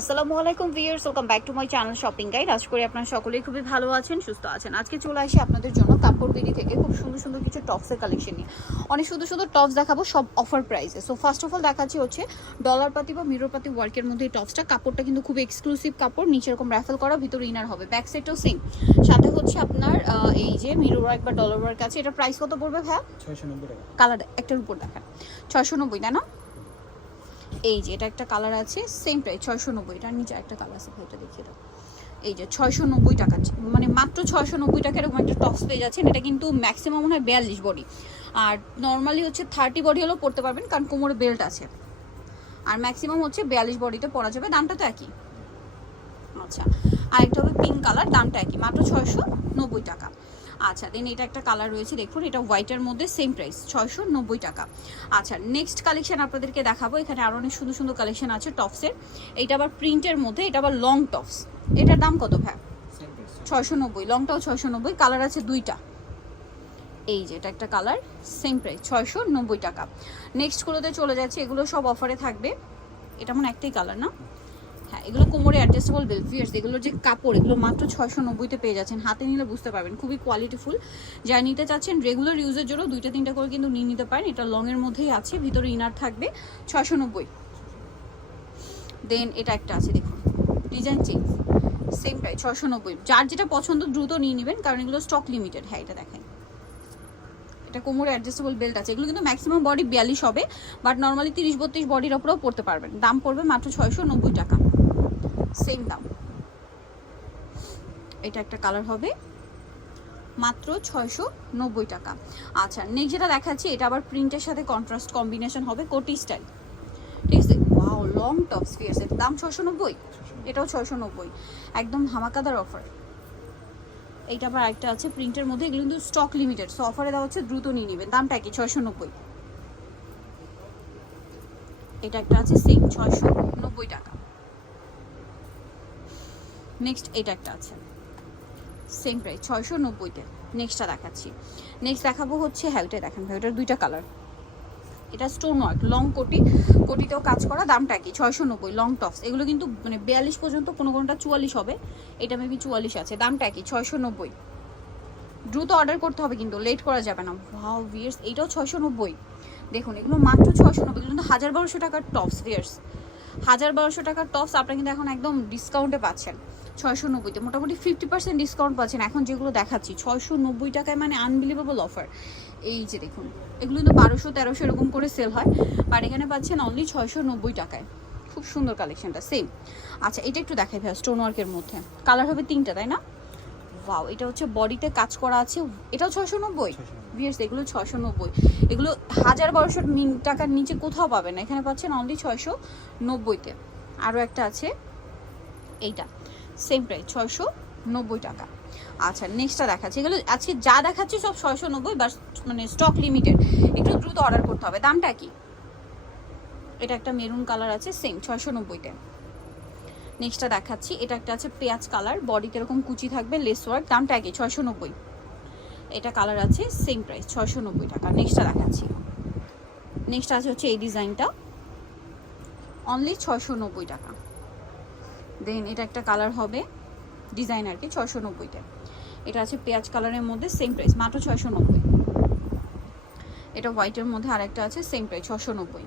আসসালামু আলাইকুম viewers welcome back to my channel shopping guide. আশা করি আপনারা সকলেই খুবই ভালো আছেন সুস্থ আছেন। আজকে চলে আসি আপনাদের জন্য কাপড় বিড়ি থেকে খুব সুন্দর সুন্দর কিছু টপসের কালেকশন নিয়ে। অনেক সুন্দর সুন্দর টপস দেখাবো সব অফার প্রাইসে সো ফার্স্ট অফ অল দেখাচ্ছি হচ্ছে ডলার পাতি বা মিরর পাতি ওয়ার্কের মধ্যে এই টপসটা। কাপড়টা কিন্তু খুব এক্সক্লুসিভ কাপড় নিচে এরকম র্যাফেল করা ভিতরে ইনার হবে। ব্যাক সাইডটাও সেম সাথে হচ্ছে আপনার এই যে মিরর ওয়ার্ক বা ডলার ওয়ার্ক আছে। এটা প্রাইস কত পড়বে ভাইয়া? ছয়শো নব্বই টাকা। কালার একটার উপর দেখান। ছয়শো নব্বই তাই না? এই যে, এটা একটা কালার আছে সেম প্রাইস ছয়শো নব্বই এটার নিচে একটা কালার আছে এটা দেখিয়ে দাও। এই যে ছয়শো নব্বই টাকা মানে মাত্র ছয়শো নব্বই টাকা এরকম একটা টপস পেয়ে যাচ্ছেন, এটা কিন্তু ম্যাক্সিমাম মনে হয় বিয়াল্লিশ বডি আর নর্মালি হচ্ছে থার্টি বডি হলেও পড়তে পারবেন, কারণ কোমরে বেল্ট আছে। আর ম্যাক্সিমাম হচ্ছে বিয়াল্লিশ বডিতে পরা যাবে, দামটা তো একই। আচ্ছা আরেকটা হবে পিঙ্ক কালার দামটা একই, মাত্র ছয়শো নব্বই টাকা। আচ্ছা দেন এটা একটা কালার রয়েছে দেখুন এটা হোয়াইটের মধ্যে সেম প্রাইস ছয়শো নব্বই টাকা। আচ্ছা নেক্সট কালেকশন আপনাদেরকে দেখাবো এখানে আরও অনেক সুন্দর সুন্দর কালেকশন আছে টপসের এটা আবার প্রিন্টের মধ্যে এটা আবার লং টপস এটার দাম কত ভাই? ছয়শো নব্বই। লংটাও ছয়শো নব্বই কালার আছে দুইটা। এই যে এটা একটা কালার সেম প্রাইস ছয়শো নব্বই টাকা। নেক্সটগুলোতে চলে যাচ্ছে এগুলো সব অফারে থাকবে। এটা মনে একটাই কালার না? হ্যাঁ এগুলো কোমরে অ্যাডজাস্টেবল বেলফিয়ার্স এগুলোর যে কাপড়, এগুলো মাত্র ছয়শো নব্বইতে পেয়ে যাচ্ছেন। হাতে নিলে বুঝতে পারবেন, খুবই কোয়ালিটিফুল যা নিতে চাচ্ছেন রেগুলার ইউজের জন্য দুইটা, তিনটা করে কিন্তু নিয়ে নিতে পারেন। এটা লংয়ের মধ্যেই আছে, ভিতরে ইনার থাকবে ছয়শো নব্বই দেন এটা একটা আছে, দেখুন ডিজাইন চেঞ্জ সেম ছয়শো নব্বই যার যেটা পছন্দ দ্রুত নিয়ে নেবেন, কারণ এগুলো স্টক লিমিটেড হ্যাঁ এটা দেখেন। এটা কোমরে অ্যাডজাস্টেবল বেল্ট আছে, এগুলো কিন্তু ম্যাক্সিমাম বডি বিয়াল্লিশ হবে বাট নর্মালি তিরিশ, বত্রিশ বডির ওপরেও পড়তে পারবেন। দাম পড়বে মাত্র ছয়শো নব্বই টাকা। সেম দাম। এটা একটা কালার হবে মাত্র ছয়শো নব্বই টাকা। আচ্ছা নেক্সট যেটা দেখাচ্ছি এটা আবার প্রিন্টের সাথে কন্ট্রাস্ট কম্বিনেশন হবে কোটি স্টাইল ঠিক আছে? ওয়াও লং টপস ফিয়ার্স এর দাম ছয়শো নব্বই এটাও ছয়শো নব্বই একদম ধামাকাদার অফার এইটা আবার একটা আছে প্রিন্টের মধ্যে এগুলো কিন্তু স্টক লিমিটেড সো অফারে দেওয়া হচ্ছে দ্রুত নিয়ে নেবেন। দামটা কি? ছয়শো নব্বই এটা একটা আছে সেম ছয়শো নব্বই টাকা। নেক্সট এটা একটা আছে। সেম প্রাইস ছয়শো নব্বইতে। নেক্সটটা দেখাচ্ছি। নেক্সট দেখাবো হচ্ছে হ্যাঁ ওইটা দেখেন ভাই দুইটা কালার এটা স্টোন ওয়ার্ক লং কোটি। কোটিতেও কাজ করা, দামটা কি ছয়শো নব্বই লং টপস এগুলো কিন্তু মানে বিয়াল্লিশ পর্যন্ত, কোনো কোনোটা চুয়াল্লিশ হবে। এটা মেবি চুয়াল্লিশ আছে, দামটা কি ছয়শো নব্বই। দ্রুত অর্ডার করতে হবে কিন্তু লেট করা যাবে না। ভাও ভিয়ার্স এইটাও ছয়শো নব্বই। দেখুন, এগুলো মাত্র ছয়শো নব্বই কিন্তু হাজার বারোশো টাকার টপস ভিয়ার্স হাজার বারোশো টাকার টপস আপনারা কিন্তু এখন একদম ডিসকাউন্টে পাচ্ছেন। ছয়শো নব্বইতে। মোটামুটি ফিফটি পার্সেন্ট ডিসকাউন্ট পাচ্ছেন। এখন যেগুলো দেখাচ্ছি ছয়শো নব্বই টাকায় মানে আনবিলিভেবল অফার এই যে দেখুন এগুলো কিন্তু বারোশো তেরোশো এরকম করে সেল হয়। বাট এখানে পাচ্ছেন অনলি ছয়শো নব্বই টাকায়। খুব সুন্দর কালেকশনটা সেম আচ্ছা এটা একটু দেখাই ভাই স্টোন ওয়ার্কের মধ্যে। কালার হবে তিনটা তাই না? ওয়াও এটা হচ্ছে বডিতে কাজ করা আছে। এটাও ছয়শো নব্বই? ভিয়ার্স এগুলো ছয়শো নব্বই। এগুলো হাজার বারোশো টাকার নিচে কোথাও পাবেন না। এখানে পাচ্ছেন অনলি ছয়শো নব্বইতে। আরও একটা আছে এইটা। সেম প্রাইস ছয়শো নব্বই টাকা। আচ্ছা নেক্সটটা দেখাচ্ছি। এগুলো আজকে যা দেখাচ্ছি সব ছয়শো নব্বই বা মানে স্টক লিমিটেড একটু দ্রুত অর্ডার করতে হবে। দামটা কি? এটা একটা মেরুন কালার আছে সেম ছয়শো নব্বইতে নেক্সটটা দেখাচ্ছি। এটা একটা আছে পেঁয়াজ কালার বডিতে এরকম কুচি থাকবে লেস ওয়ার্ক দামটা কি ছয়শো নব্বই। এটা কালার আছে সেম প্রাইস ছয়শো নব্বই টাকা। নেক্সটটা দেখাচ্ছি। নেক্সট আছে হচ্ছে এই ডিজাইনটা অনলি ছয়শো নব্বই টাকা। দেন এটা একটা কালার হবে ডিজাইন আর কি, ছয়শো নব্বইতে এটা আছে পেঁয়াজ কালারের মধ্যে সেম প্রাইস মাত্র ছয়শো নব্বই। এটা হোয়াইটের মধ্যে আরেকটা আছে সেম প্রাইস ছশো নব্বই।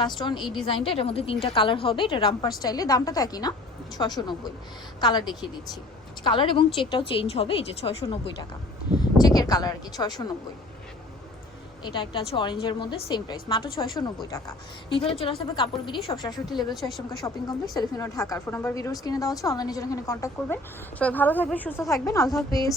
লাস্ট অন এই ডিজাইনটা এটার মধ্যে তিনটা কালার হবে, এটা রাম্পার স্টাইলে দামটা তো একই না ছশো নব্বই। কালার দেখিয়ে দিচ্ছি। কালার এবং চেকটাও চেঞ্জ হবে, এই যে ছয়শো নব্বই টাকা। চেকের কালার আর কি, ছয়শো নব্বই। এটা একটা আছে অরেঞ্জের মধ্যে সেম প্রাইস মাত্র ছয়শো নব্বই টাকা। নিতে চলে আসতে হবে কাপড় বিড়ি, সব সাতষট্টি লেভেল ছয় সংখ্যা শপিং কমপ্লেক্স সেলফিনো ঢাকার। ফোন নাম্বার ভিডিওস কিনে দেওয়া হচ্ছে অনলাইনে জন্য এখানে কন্ট্যাক্ট করবেন। সবাই ভালো থাকবেন, সুস্থ থাকবেন, আল্লাহ হাফেজ।